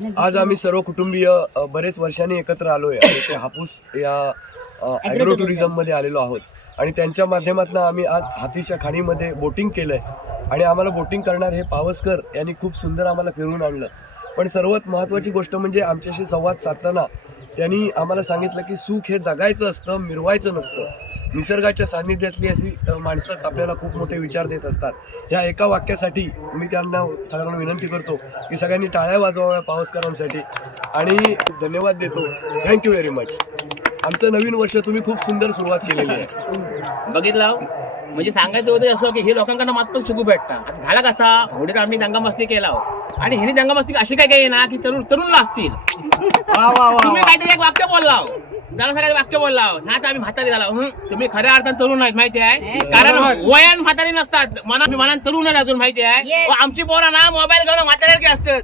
आज आम्ही सर्व कुटुंबीय बरेच वर्षांनी एकत्र आलोय आणि ते हापूस या ॲग्रो टुरिझम मध्ये आलेलो आहोत आणि त्यांच्या माध्यमातून आम्ही आज हातीच्या खाणीमध्ये बोटिंग केलंय आणि आम्हाला बोटिंग करणार हे पावसकर यांनी खूप सुंदर आम्हाला फिरवून आणलं. पण सर्वात महत्त्वाची गोष्ट म्हणजे आमच्याशी संवाद साधताना त्यांनी आम्हाला सांगितलं की सुख हे जगायचं असतं, मिरवायचं नसतं. निसर्गाच्या सान्निध्यातली अशी माणसंच आपल्याला खूप मोठे विचार देत असतात. या एका वाक्यासाठी मी त्यांना सगळ्यांना विनंती करतो की सगळ्यांनी टाळ्या वाजवाव्या पावसकरांसाठी आणि धन्यवाद देतो. Thank you very much. आमचं नवीन वर्ष तुम्ही खूप सुंदर सुरुवात केलेली आहे. बघितलं म्हणजे सांगायचं होतं असं की हे लोकांकडनं मात पण शिकू भेटतं. आता झाला कसा होडीत आम्ही दंगामस्ती केला आणि ह्यानी दंगामस्ती अशी काय काही ना की तरुण असतील. तुम्ही काहीतरी एक वाक्य बोलला जरा सगळ्यात वाक्य बोलला ना तर आम्ही म्हातारी झाला. तुम्ही खऱ्या अर्थाने तरुण आहेत माहिती आहे, कारण वयान म्हातारी नसतात, मनात तरुण आहेत अजून माहिती आहे. आमची पोरं ना मोबाईल घेऊन म्हातारी असतात.